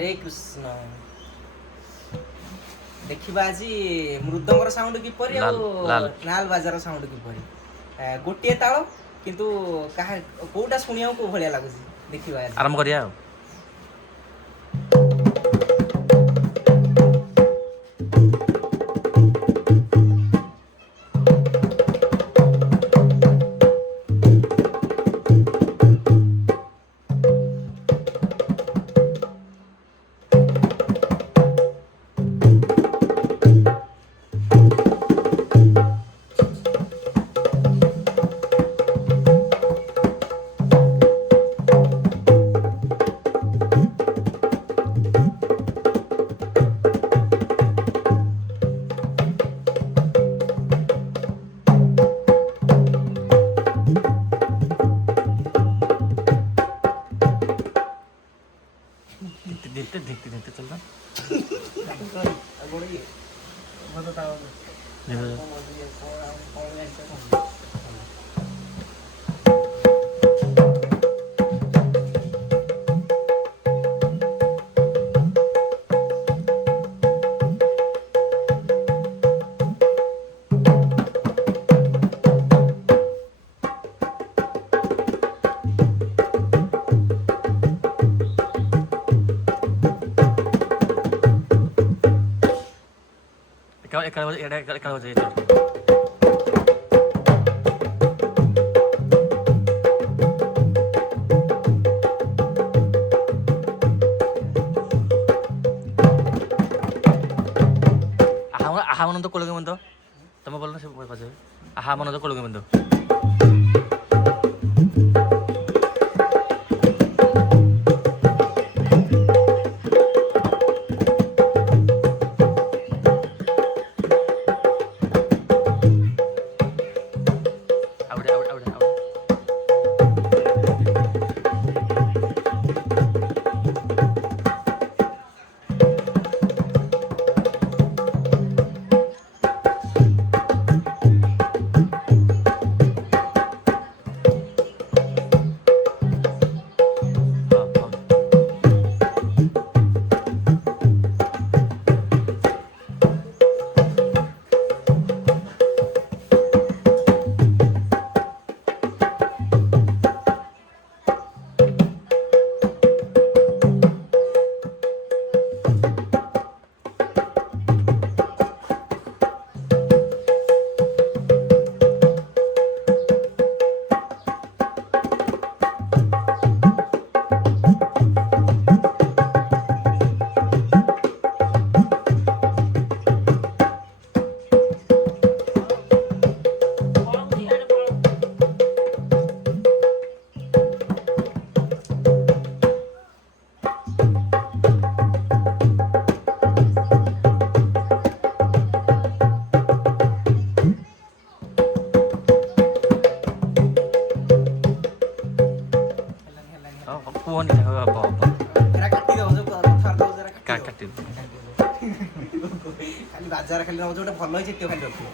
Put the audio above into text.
हरे कृष्ण देखिबा आज मृदंगर साउंड किपरि लाल, लाल। नाल बाजार साउंड किपरि गोटे ताल किंतु काहा कोउटा सुनिया को भलिया लागुची देखिबा आज आरंभ करिया ଆଉ। धिकते चल रहा एका बजे आहा म्हणून तो कोळगे म्हणतो तुम्ही बोल ना आहा म्हणून तो कोळगे म्हणतो पुअनि काटी दो जो कथार दो जरा काटी खाली बाजार खाली नौ जोटा भल होई जेतियो खाली रखियो